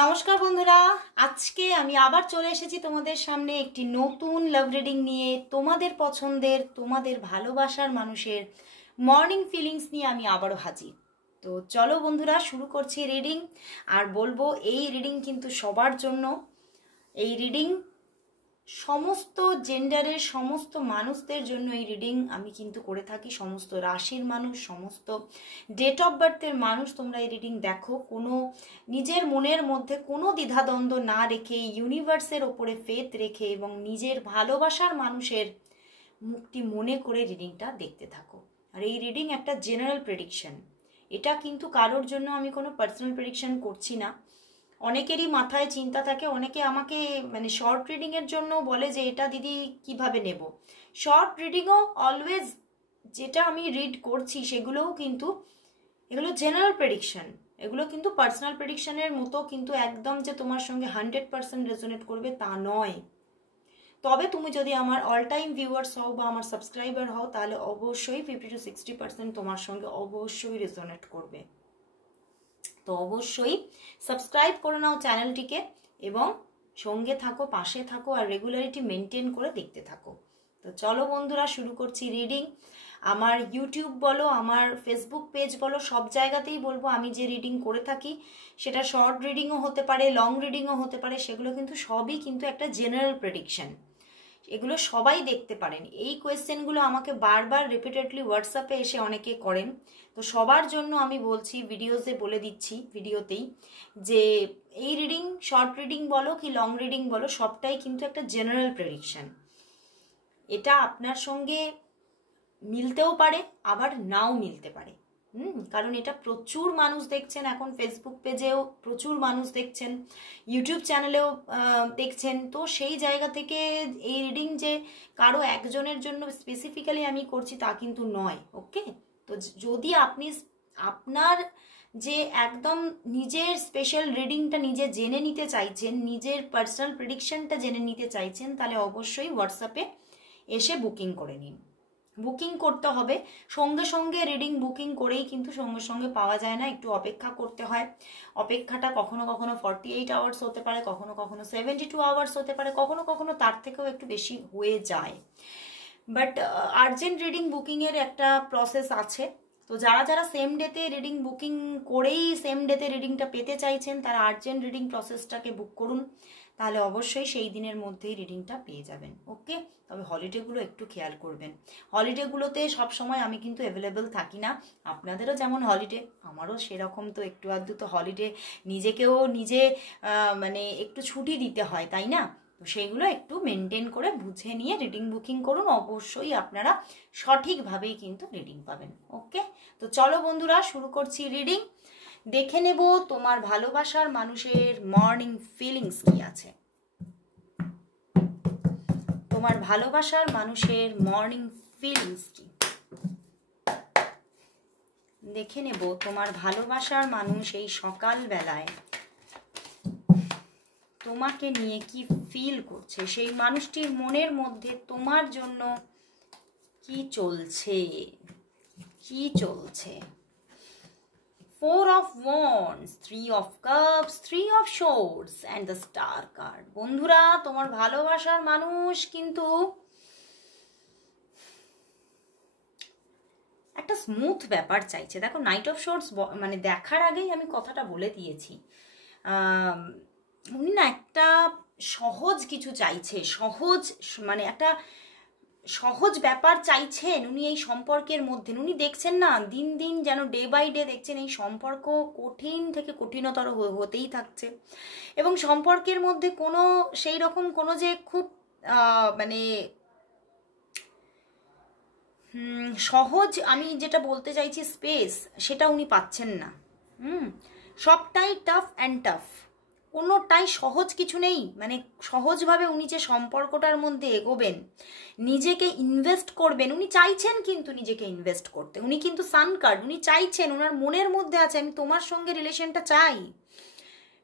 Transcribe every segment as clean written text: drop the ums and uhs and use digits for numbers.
নমস্কার বন্ধুরা, আজকে আমি আবার চলে এসেছি তোমাদের সামনে একটি নতুন লাভ রিডিং নিয়ে। তোমাদের পছন্দের, তোমাদের ভালোবাসার মানুষের মর্নিং ফিলিংস নিয়ে আমি আবারও হাজির। তো চলো বন্ধুরা, শুরু করছি রিডিং। আর বলবো, এই রিডিং কিন্তু সবার জন্য। এই রিডিং সমস্ত জেন্ডারের সমস্ত মানুষদের জন্য এই রিডিং আমি কিন্তু করে থাকি। সমস্ত রাশির মানুষ, সমস্ত ডেট অফ বার্থের মানুষ তোমরা এই রিডিং দেখো। কোনো নিজের মনের মধ্যে কোনো দ্বিধাদ্বন্দ্ব না রেখে, ইউনিভার্সের ওপরে ফেথ রেখে এবং নিজের ভালোবাসার মানুষের মুক্তি মনে করে রিডিংটা দেখতে থাকো। আর এই রিডিং একটা জেনারেল প্রেডিকশন, এটা কিন্তু কারোর জন্য আমি কোনো পার্সোনাল প্রেডিকশন করছি না। অনেকেরই মাথায় চিন্তা থাকে, অনেকে আমাকে মানে শর্ট রিডিংয়ের জন্য বলে যে এটা দিদি কিভাবে নেব। শর্ট রিডিংও অলওয়েজ যেটা আমি রিড করছি সেগুলোও কিন্তু এগুলো জেনারেল প্রেডিকশন, এগুলো কিন্তু পার্সোনাল প্রেডিকশনের মতো কিন্তু একদম যে তোমার সঙ্গে 100% রেজোনেট করবে তা নয়। তবে তুমি যদি আমার অল টাইম ভিউয়ার্স হও বা আমার সাবস্ক্রাইবার হও, তাহলে অবশ্যই 50 to 60% তোমার সঙ্গে অবশ্যই রেজোনেট করবে। তো অবশ্যই সাবস্ক্রাইব করে নাও চ্যানেলটিকে এবং সঙ্গে থাকো, পাশে থাকো আর রেগুলারিটি মেনটেন করে দেখতে থাকো। তো চলো বন্ধুরা, শুরু করছি রিডিং। আমার ইউটিউব বলো, আমার ফেসবুক পেজ বলো, সব জায়গাতেই বলবো আমি যে রিডিং করে থাকি সেটা শর্ট রিডিংও হতে পারে, লং রিডিংও হতে পারে, সেগুলো কিন্তু সবই কিন্তু একটা জেনারেল প্রেডিকশন। এগুলো সবাই দেখতে পারেন। এই কোয়েশ্চেনগুলো আমাকে বারবার রিপিটেডলি হোয়াটসঅ্যাপে এসে অনেকে করেন। তো সবার জন্য আমি বলছি, ভিডিওতে বলে দিচ্ছি, ভিডিওতেই, যে এই রিডিং শর্ট রিডিং বলো কি লং রিডিং বলো, সবটাই কিন্তু একটা জেনারেল প্রেডিকশন। এটা আপনার সঙ্গে মিলতেও পারে, আবার নাও মিলতে পারে। কারণ এটা প্রচুর মানুষ দেখছেন, এখন ফেসবুক পেজেও প্রচুর মানুষ দেখছেন, ইউটিউব চ্যানেলেও দেখছেন। তো সেই জায়গা থেকে এই রিডিং যে কারো একজনের জন্য স্পেসিফিক্যালি আমি করছি তা কিন্তু নয়। ওকে, তো যদি আপনি আপনার যে একদম নিজের স্পেশাল রিডিংটা নিজে জেনে নিতে চাইছেন, নিজের পার্সোনাল প্রেডিকশনটা জেনে নিতে চাইছেন, তাহলে অবশ্যই হোয়াটসঅ্যাপে এসে বুকিং করে নিন। বুকিং করতে হবে, সঙ্গে সঙ্গে রিডিং বুকিং করেই কিন্তু সঙ্গে সঙ্গে পাওয়া যায় না, একটু অপেক্ষা করতে হয়। অপেক্ষাটা কখনো কখনো 48 আওয়ার্স হতে পারে, কখনো কখনো 72 আওয়ার্স হতে পারে, কখনো কখনো তার থেকেও একটু বেশি হয়ে যায়। বাট আর্জেন্ট রিডিং বুকিংয়ের একটা প্রসেস আছে। তো যারা যারা সেম ডেতে রিডিং বুকিং করেই সেম ডেতে রিডিংটা পেতে চাইছেন, তারা আর্জেন্ট রিডিং প্রসেসটাকে বুক করুন, তাহলে অবশ্যই সেই দিনের মধ্যেই রিডিংটা পেয়ে যাবেন। ওকে, তবে হলিডেগুলো একটু খেয়াল করবেন। হলিডেগুলোতে সবসময় আমি কিন্তু অ্যাভেলেবেল থাকি না। আপনাদেরও যেমন হলিডে, আমারও সেরকম তো একটু আধটু তো হলিডে, নিজেকেও নিজে মানে একটু ছুটি দিতে হয়, তাই না? তো সেইগুলো একটু মেনটেন করে বুঝে নিয়ে রিডিং বুকিং করুন, অবশ্যই আপনারা সঠিকভাবেই কিন্তু রিডিং পাবেন। ওকে, তো চলো বন্ধুরা, শুরু করছি রিডিং। দেখে নেব তোমার ভালোবাসার মানুষের মর্নিং ফিলিংস কি আছে। তোমার ভালোবাসার মানুষের মর্নিং ফিলিংস কি, দেখে নেব তোমার ভালোবাসার মানুষ এই সকাল বেলায় তোমাকে নিয়ে কি ফিল করছে, সেই মানুষটির মনের মধ্যে তোমার জন্য কি চলছে, কি চলছে। 4 of Wands, 3 of Cups, 3 of Swords and the Star card. বন্ধুরা, তোমার ভালোবাসার মানুষ কিন্তু একটা স্মুথ ব্যাপার চাইছে। দেখো, নাইট অফ শোর্টস মানে দেখার আগেই আমি কথাটা বলে দিয়েছি, উনি না একটা সহজ কিছু চাইছে, সহজ মানে একটা সহজ ব্যাপার চাইছেন উনি এই সম্পর্কের মধ্যে। উনি দেখছেন না, দিন দিন যেন ডে বাই ডে দেখছেন এই সম্পর্ক কঠিন থেকে কঠিনতর হতেই থাকছে, এবং সম্পর্কের মধ্যে কোনো সেই রকম কোনো যে খুব মানে সহজ, আমি যেটা বলতে চাইছি স্পেস, সেটা উনি পাচ্ছেন না। সবটাই টাফ অ্যান্ড টাফ, কোনোটাই সহজ কিছু নেই। মানে সহজভাবে উনি যে সম্পর্কটার মধ্যে এগোবেন, নিজেকে ইনভেস্ট করবেন, উনি চাইছেন কিন্তু নিজেকে ইনভেস্ট করতে। উনি কিন্তু সান কার্ড, উনি চাইছেন, ওনার মনের মধ্যে আছে আমি তোমার সঙ্গে রিলেশনটা চাই,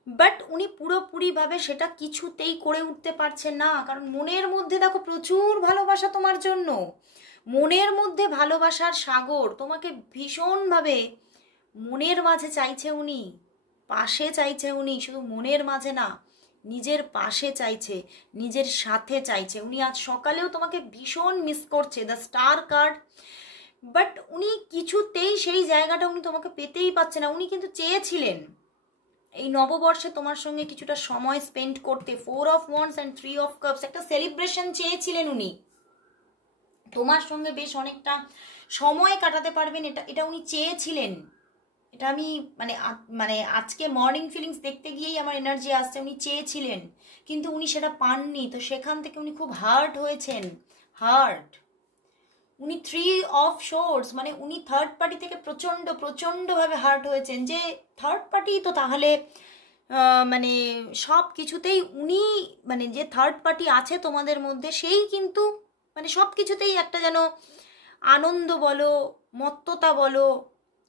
বাট উনি পুরোপুরিভাবে সেটা কিছুতেই করে উঠতে পারছেন না। কারণ মনের মধ্যে দেখো প্রচুর ভালোবাসা তোমার জন্য, মনের মধ্যে ভালোবাসার সাগর, তোমাকে ভীষণভাবে মনের মাঝে চাইছে উনি, পাশে চাইছে উনি, শুধু মনের মাঝে না, নিজের পাশে চাইছে, নিজের সাথে চাইছে। উনি আজ সকালেও তোমাকে ভীষণ মিস করছে, দ্য স্টার কার্ড। বাট উনি কিছুতেই সেই জায়গাটা উনি তোমাকে পেতেই পাচ্ছে না। উনি কিন্তু চেয়েছিলেন এই নববর্ষে তোমার সঙ্গে কিছুটা সময় স্পেন্ড করতে। 4 of wands and 3 of cups, একটা সেলিব্রেশন চেয়েছিলেন উনি, তোমার সঙ্গে বেশ অনেকটা সময় কাটাতে পারবেন, এটা উনি চেয়েছিলেন। এটা আমি মানে আজকে মর্নিং ফিলিংস দেখতে গিয়েই আমার এনার্জি আসছে, উনি চেয়েছিলেন কিন্তু উনি সেটা পাননি। তো সেখান থেকে উনি খুব হার্ট হয়েছেন, হার্ট। উনি 3 অফ শোর্স, মানে উনি থার্ড পার্টি থেকে প্রচণ্ডভাবে হার্ট হয়েছেন, যে থার্ড পার্টি তো তাহলে মানে সব কিছুতেই উনি, মানে যে থার্ড পার্টি আছে তোমাদের মধ্যে সেই কিন্তু মানে সব কিছুতেই একটা যেন আনন্দ বলো, মত্ততা বলো,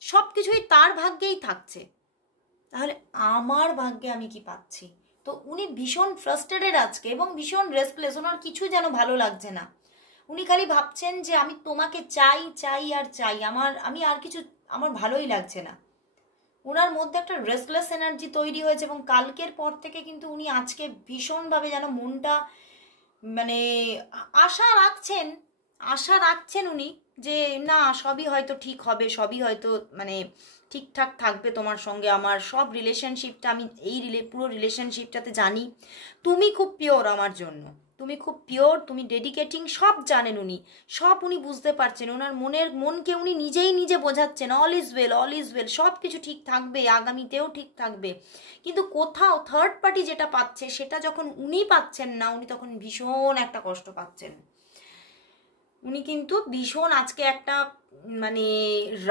সব কিছুই তার ভাগ্যেই থাকছে। তাহলে আমার ভাগ্যে আমি কি পাচ্ছি? তো উনি ভীষণ ফ্রাস্ট্রেটেড আজকে এবং ভীষণ রেস্টলেস, ওনার কিছু যেন ভালো লাগছে না। উনি খালি ভাবছেন যে আমি তোমাকে চাই চাই আর চাই, আমি আর কিছু, আমার ভালোই লাগছে না। ওনার মধ্যে একটা রেস্টলেস এনার্জি তৈরি হয়েছে এবং কালকের পর থেকে কিন্তু উনি আজকে ভীষণভাবে যেন মনটা মানে আশা রাখছেন উনি যে না সবই হয়তো ঠিক হবে, সবই হয়তো মানে ঠিকঠাক থাকবে তোমার সঙ্গে আমার সব রিলেশনশিপটা। আমি এই পুরো রিলেশনশিপটাতে জানি তুমি খুব পিওর আমার জন্য, তুমি খুব পিওর, তুমি ডেডিকেটিং, সব জানেন উনি, সব উনি বুঝতে পারছেন। ওনার মনকে উনি নিজে বোঝাচ্ছেন অল ইজ ওয়েল, সব কিছু ঠিক থাকবে, আগামীতেও ঠিক থাকবে। কিন্তু কোথাও থার্ড পার্টি যেটা পাচ্ছে সেটা যখন উনি পাচ্ছেন না, উনি তখন ভীষণ একটা কষ্ট পাচ্ছেন। উনি কিন্তু ভীষণ আজকে একটা মানে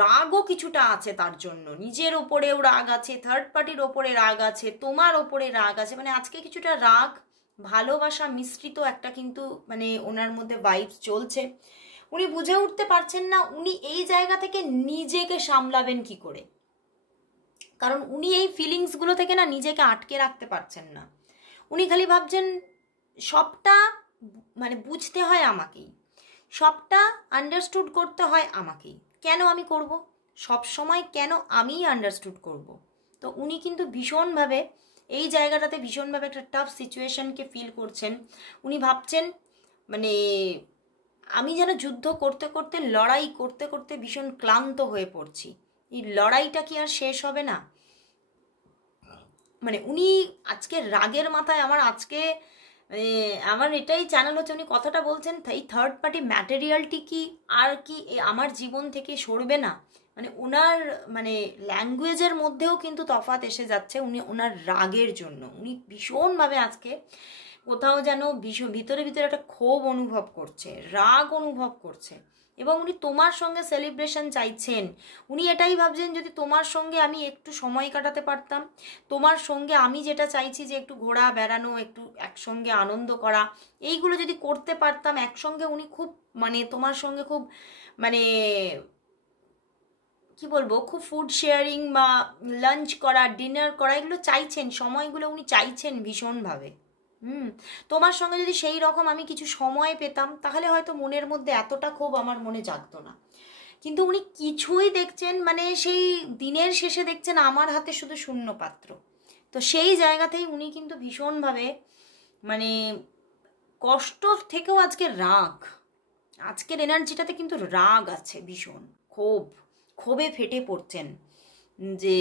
রাগও কিছুটা আছে তার জন্য, নিজের ওপরেও রাগ আছে, থার্ড পার্টির ওপরে রাগ আছে, তোমার ওপরে রাগ আছে। মানে আজকে কিছুটা রাগ ভালোবাসা মিশ্রিত একটা কিন্তু মানে ওনার মধ্যে ভাইবস চলছে। উনি বুঝে উঠতে পারছেন না উনি এই জায়গা থেকে নিজেকে সামলাবেন কি করে, কারণ উনি এই ফিলিংসগুলো থেকে না নিজেকে আটকে রাখতে পারছেন না। উনি খালি ভাবছেন সবটা মানে বুঝতে হয় আমাকেই, সবটা আন্ডারস্টুড করতে হয় আমাকেই, কেন আমি করব, সব সময় কেন আমিই আন্ডারস্টুড করব। তো উনি কিন্তু ভীষণভাবে এই জায়গাটাতে ভীষণভাবে একটা টাফ সিচুয়েশনকে ফিল করছেন। উনি ভাবছেন মানে আমি যেন যুদ্ধ করতে করতে, লড়াই করতে করতে ভীষণ ক্লান্ত হয়ে পড়ছি, এই লড়াইটা কি আর শেষ হবে না? মানে উনি আজকে রাগের মাথায় মানে আমার এটাই চ্যানেল হচ্ছে, উনি কথাটা বলছেন এই থার্ড পার্টি ম্যাটেরিয়ালটি কি আর কি আমার জীবন থেকে সরবে না। মানে ওনার মানে ল্যাঙ্গুয়েজের মধ্যেও কিন্তু তফাৎ এসে যাচ্ছে ওনার রাগের জন্য। উনি ভীষণভাবে আজকে কোথাও যেন ভিতরে একটা ক্ষোভ অনুভব করছে, রাগ অনুভব করছে এবং উনি তোমার সঙ্গে সেলিব্রেশন চাইছেন। উনি এটাই ভাবছেন যদি তোমার সঙ্গে আমি একটু সময় কাটাতে পারতাম, তোমার সঙ্গে আমি যেটা চাইছি যে একটু ঘোরা বেড়ানো, একটু একসঙ্গে আনন্দ করা, এইগুলো যদি করতে পারতাম একসঙ্গে, উনি খুব মানে তোমার সঙ্গে খুব মানে কি বলবো, খুব ফুড শেয়ারিং বা লাঞ্চ করা, ডিনার করা, এগুলো চাইছেন, সময়গুলো উনি চাইছেন ভীষণভাবে। তোমার সঙ্গে যদি সেই রকম আমি কিছু সময় পেতাম তাহলে হয়তো মনের মধ্যে এতটা ক্ষোভ আমার মনে জাগতো না। কিন্তু উনি কিছুই দেখছেন, মানে সেই দিনের শেষে দেখছেন আমার হাতে শুধু শূন্য পাত্র। তো সেই জায়গাতেই উনি কিন্তু ভীষণভাবে মানে কষ্ট থেকেও আজকে রাগ, আজকের এনার্জিটাতে কিন্তু রাগ আছে, ভীষণ ক্ষোভে ফেটে পড়ছেন যে।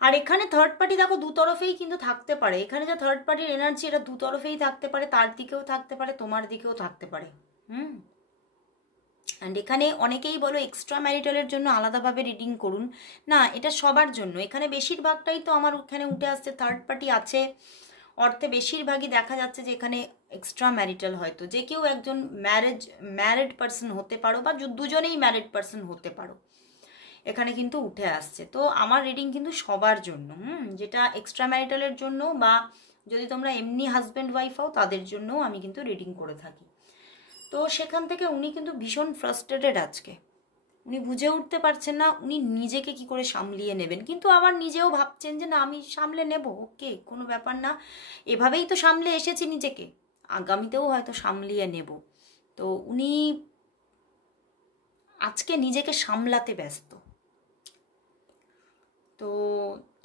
আর এখানে থার্ড পার্টি দেখো দুতরফেই কিন্তু থাকতে পারে, এখানে যে থার্ড পার্টির এনার্জি এটা দুতরফেই থাকতে পারে, তার দিকেও থাকতে পারে, তোমার দিকেও থাকতে পারে। অ্যান্ড এখানে অনেকেই বলো এক্সট্রা ম্যারিটালের জন্য আলাদাভাবে রিডিং করুন, না এটা সবার জন্য। এখানে বেশিরভাগটাই তো আমার ওখানে উঠে আসছে থার্ড পার্টি আছে অর্থে, বেশিরভাগই দেখা যাচ্ছে যে এখানে এক্সট্রা ম্যারিটাল, হয়তো যে কেউ একজন ম্যারিড পার্সন হতে পারো বা দুজনেই ম্যারিড পার্সন হতে পারো, এখানে কিন্তু উঠে আসছে। তো আমার রিডিং কিন্তু সবার জন্য, যেটা এক্সট্রা ম্যারিটালের জন্য বা যদি তোমরা এমনি হাজব্যান্ড ওয়াইফ হও তাদের জন্যও আমি কিন্তু রিডিং করে থাকি। তো সেখান থেকে উনি কিন্তু ভীষণ ফ্রাস্ট্রেটেড আজকে, উনি বুঝে উঠতে পারছেন না উনি নিজেকে কি করে সামলিয়ে নেবেন, কিন্তু আবার নিজেও ভাবছেন যে না আমি সামলে নেব, ওকে কোনো ব্যাপার না, এভাবেই তো সামলে এসেছি নিজেকে, আগামীতেও হয়তো সামলিয়ে নেব। তো উনি আজকে নিজেকে সামলাতে ব্যস্ত। তো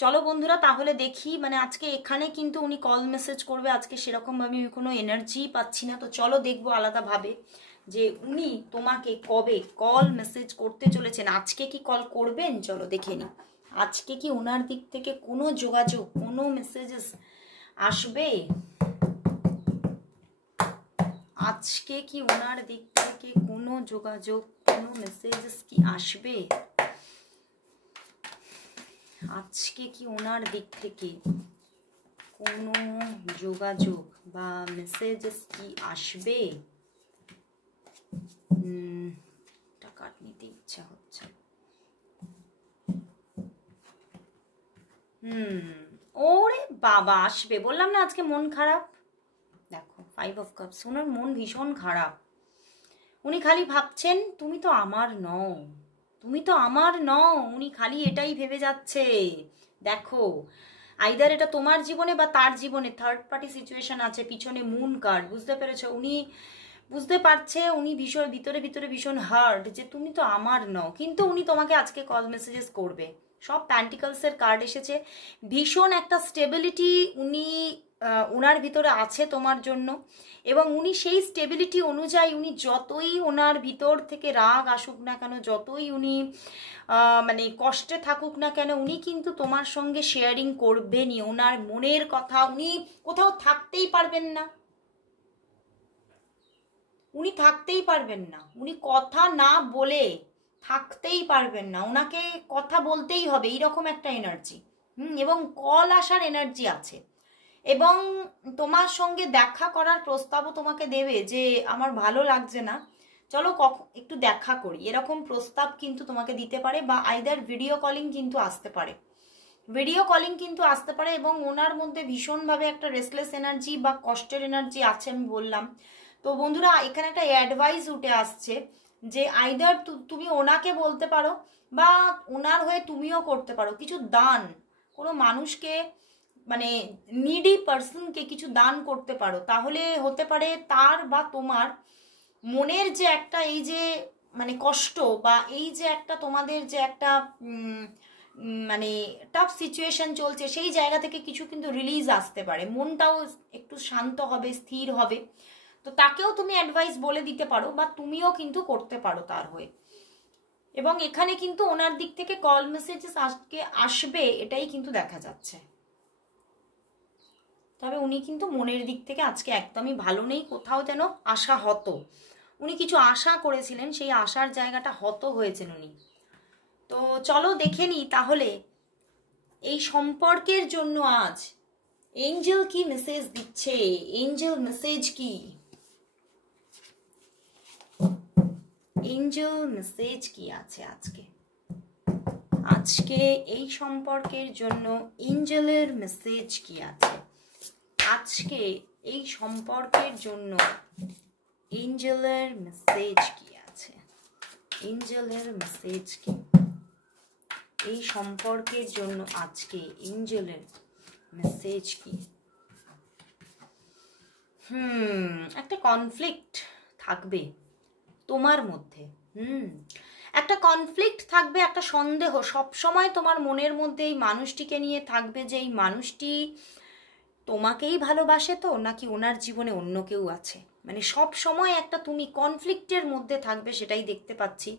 চলো বন্ধুরা তাহলে দেখি, মানে আজকে এখানে কিন্তু উনি কল মেসেজ করবে, আজকে সেরকমভাবে আমি কোনো এনার্জি পাচ্ছি না। তো চলো দেখবো আলাদাভাবে যে উনি তোমাকে কবে কল মেসেজ করতে চলেছেন। আজকে কি কল করবেন, চলো দেখে নিই। আজকে কি ওনার দিক থেকে কোনো যোগাযোগ, কোনো মেসেজেস আসবে? আজকে কি ওনার দিক থেকে কোনো যোগাযোগ, কোনো মেসেজেস কি আসবে? আজকে কি ওনার দিক থেকে কোনো যোগাযোগ বা মেসেজেস কি আসবে? টাকা নিতে ইচ্ছা হচ্ছে। ওরে বাবা, আসবে, বললাম না আজকে মন খারাপ। দেখো 5 অফ কাপস, ওনার মন ভীষণ খারাপ। উনি খালি ভাবছেন তুমি তো আমার নও, তুমি তো আমার নও। উনি খালি এটাই ভেবে যাচ্ছে। দেখো আইদার এটা তোমার জীবনে বা তার জীবনে থার্ড পার্টি সিচুয়েশন আছে, পিছনে মুন কার্ড, বুঝতে পেরেছো? উনি বুঝতে পারছে, উনি ভীষণ ভিতরে ভিতরে ভীষণ হার্ড যে তুমি তো আমার নও, কিন্তু উনি তোমাকে আজকে কল মেসেজেস করবে। সব প্যান্টিকলসের কার্ড এসেছে, ভীষণ একটা স্টেবিলিটি উনি ওনার ভিতরে আছে তোমার জন্য। এবং উনি সেই স্টেবিলিটি অনুযায়ী উনি যতই ওনার ভিতর থেকে রাগ আসুক না কেন, যতই উনি মানে কষ্টে থাকুক না কেন, উনি কিন্তু তোমার সঙ্গে শেয়ারিং করবেনই ওনার মনের কথা। উনি কোথাও থাকতেই পারবেন না, উনি থাকতেই পারবেন না, উনি কথা না বলে থাকতেই পারবেন না, ওনাকে কথা বলতেই হবে, এইরকম একটা এনার্জি। এবং কল আসার এনার্জি আছে, এবং তোমার সঙ্গে দেখা করার প্রস্তাবও তোমাকে দেবে যে আমার ভালো লাগছে না, চলো একটু দেখা করি, এরকম প্রস্তাব কিন্তু তোমাকে দিতে পারে। বা আইদার ভিডিও কলিং কিন্তু আসতে পারে, ভিডিও কলিং কিন্তু আসতে পারে। এবং ওনার মধ্যে ভীষণভাবে একটা রেস্টলেস এনার্জি বা কষ্টের এনার্জি আছে, আমি বললাম। তো বন্ধুরা এখানে একটা অ্যাডভাইস উঠে আসছে যে আইদার তুমি ওনাকে বলতে পারো বা ওনার হয়ে তুমিও করতে পারো কিছু দান, কোনো মানুষকে, মানে নিডি পার্সনকে কিছু দান করতে পারো। তাহলে হতে পারে তার বা তোমার মনের যে একটা এই যে মানে কষ্ট, বা এই যে একটা তোমাদের যে একটা মানে টাফ সিচুয়েশন চলছে, সেই জায়গা থেকে কিছু কিন্তু রিলিজ আসতে পারে, মনটাও একটু শান্ত হবে, স্থির হবে। তো তাকেও তুমি অ্যাডভাইস বলে দিতে পারো বা তুমিও কিন্তু করতে পারো তার হয়ে। এবং এখানে কিন্তু ওনার দিক থেকে কল মেসেজেস আজকে আসবে, এটাই কিন্তু দেখা যাচ্ছে। তবে উনি কিন্তু মনের দিক থেকে আজকে একদমই ভালো নেই, কোথাও যেন আশা হত, উনি কিছু আশা করেছিলেন, সেই আশার জায়গাটা হত হয়েছেন উনি। তো চলো দেখে নিই তাহলে এই সম্পর্কের জন্য আজ এঞ্জেল কি মেসেজ দিচ্ছে, এঞ্জেল মেসেজ কি, এঞ্জেল মেসেজ কি আছে আজকে। আজকে এই সম্পর্কের জন্য এঞ্জেলের মেসেজ কি আছে, আজকে এই সম্পর্কের জন্য এঞ্জেলের মেসেজ কি আছে, এঞ্জেলের মেসেজ কি এই সম্পর্কের জন্য আজকে, এঞ্জেলের মেসেজ কি। একটা কনফ্লিক্ট থাকবে তোমার মধ্যে, একটা কনফ্লিক্ট থাকবে, একটা সন্দেহ সব সময় তোমার মনের মধ্যে এই মানুষটিকে নিয়ে থাকবে যে এই মানুষটি তোমাকেই ভালোবাসে তো নাকি ওনার জীবনে অন্য কেউ আছে। মানে সব সময় একটা তুমি কনফ্লিক্টের মধ্যে থাকবে, সেটাই দেখতে পাচ্ছি।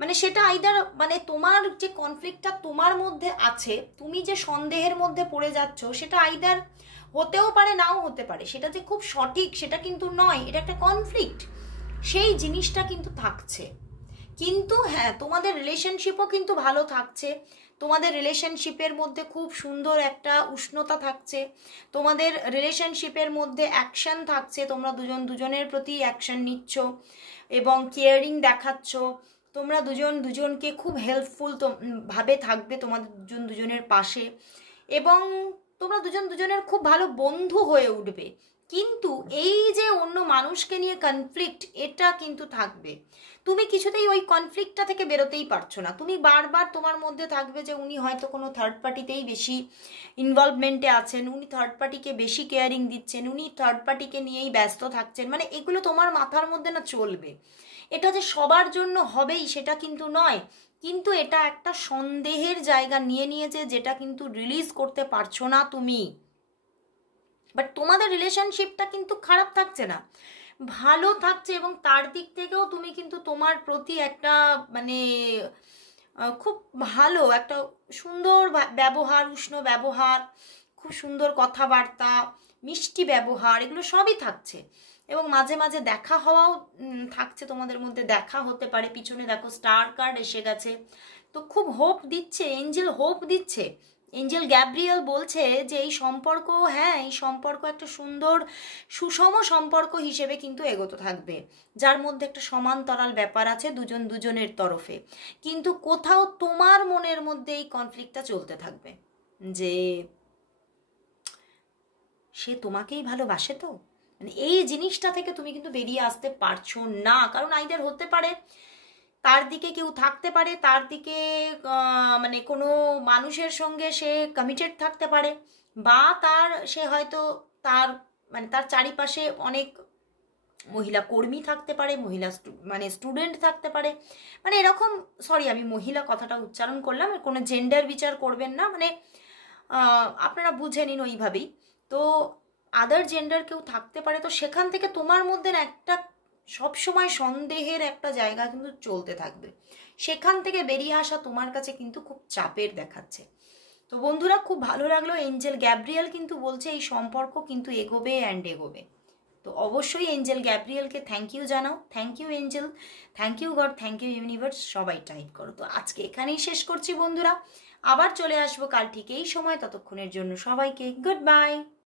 মানে সেটা আইদার মানে তোমার যে কনফ্লিক্টটা তোমার মধ্যে আছে, তুমি যে সন্দেহের মধ্যে পড়ে যাচ্ছ, সেটা আইদার হতেও পারে নাও হতে পারে, সেটা যে খুব সঠিক সেটা কিন্তু নয়, এটা একটা কনফ্লিক্ট, সেই জিনিসটা কিন্তু থাকছে। কিন্তু হ্যাঁ, তোমাদের রিলেশনশিপও কিন্তু ভালো থাকছে, তোমাদের রিলেশনশিপের মধ্যে খুব সুন্দর একটা উষ্ণতা থাকছে, তোমাদের রিলেশনশিপের মধ্যে অ্যাকশন থাকছে, তোমরা দুজন দুজনের প্রতি অ্যাকশন নিচ্ছ এবং কেয়ারিং দেখাচ্ছ, তোমরা দুজন দুজনকে খুব হেল্পফুল ভাবে থাকবে তোমাদের দুজন দুজনের পাশে, এবং তোমরা দুজন দুজনের খুব ভালো বন্ধু হয়ে উঠবে। কিন্তু এই যে অন্য মানুষকে নিয়ে কনফ্লিক্ট, এটা কিন্তু থাকবে, তুমি কিছুতেই ওই কনফ্লিক্টটা থেকে বেরোতেই পারছো না। তুমি বারবার তোমার মধ্যে থাকবে যে উনি হয়তো কোনো থার্ড পার্টিতেই বেশি ইনভলভমেন্টে আছেন, উনি থার্ড পার্টিকে বেশি কেয়ারিং দিচ্ছেন, উনি থার্ড পার্টিকে নিয়েই ব্যস্ত থাকছেন। মানে এগুলো তোমার মাথার মধ্যে না চলবে, এটা যে সবার জন্য হবেই সেটা কিন্তু নয়। কিন্তু এটা একটা সন্দেহের জায়গা নিয়ে নিয়েছে, যেটা কিন্তু রিলিজ করতে পারছো না তুমি। বাট তোমাদের রিলেশনশিপটা কিন্তু খারাপ থাকছে না, ভালো থাকছে, এবং তার দিক থেকেও তুমি কিন্তু তোমার প্রতি একটা মানে খুব ভালো একটা সুন্দর ব্যবহার, উষ্ণ ব্যবহার, খুব সুন্দর কথাবার্তা, মিষ্টি ব্যবহার, এগুলো সবই থাকছে। এবং মাঝে মাঝে দেখা হওয়াও থাকছে, তোমাদের মধ্যে দেখা হতে পারে। পিছনে দেখো স্টার কার্ড এসে গেছে, তো খুব হোপ দিচ্ছে, এঞ্জেল হোপ দিচ্ছে। এঞ্জেল গ্যাব্রিয়েল বলছে যে এই সম্পর্ক, হ্যাঁ এই সম্পর্ক একটা সুন্দর সুষম সম্পর্ক হিসেবে কিন্তু এগোতে থাকবে, যার মধ্যে একটা সমান্তরাল ব্যাপার আছে দুজন দুজনের তরফে। কিন্তু কোথাও তোমার মনের মধ্যে এই কনফ্লিক্টটা চলতে থাকবে যে সে তোমাকেই ভালোবাসে, তো মানে এই জিনিসটা থেকে তুমি কিন্তু বেরিয়ে আসতে পারছো না। কারণ আইদার হতে পারে তার দিকে কেউ থাকতে পারে, তার দিকে মানে কোনো মানুষের সঙ্গে সে কমিটেড থাকতে পারে, বা সে হয়তো তার মানে তার চারিপাশে অনেক মহিলা কর্মী থাকতে পারে, মহিলা মানে স্টুডেন্ট থাকতে পারে, মানে এরকম। সরি, আমি মহিলা কথাটা উচ্চারণ করলাম, কোনো জেন্ডার বিচার করবেন না, মানে আপনারা বুঝে নিন ওইভাবেই। তো আদার জেন্ডার কেউ থাকতে পারে, তো সেখান থেকে তোমার মধ্যে না একটা সবসময় সন্দেহের একটা জায়গা কিন্তু চলতে থাকবে, সেখান থেকে বেরিয়ে আসা তোমার কাছে কিন্তু খুব চাপের দেখাচ্ছে। তো বন্ধুরা, খুব ভালো লাগলো, এঞ্জেল গ্যাব্রিয়েল কিন্তু বলছে এই সম্পর্ক কিন্তু এগোবে অ্যান্ড এগোবে। তো অবশ্যই এঞ্জেল গ্যাব্রিয়েলকে থ্যাংক ইউ জানাও। Thank you angel, thank you God, thank you universe, সবাই টাইপ করো। তো আজকে এখানেই শেষ করছি বন্ধুরা, আবার চলে আসবো কাল ঠিক এই সময়। ততক্ষণের জন্য সবাইকে গুড বাই।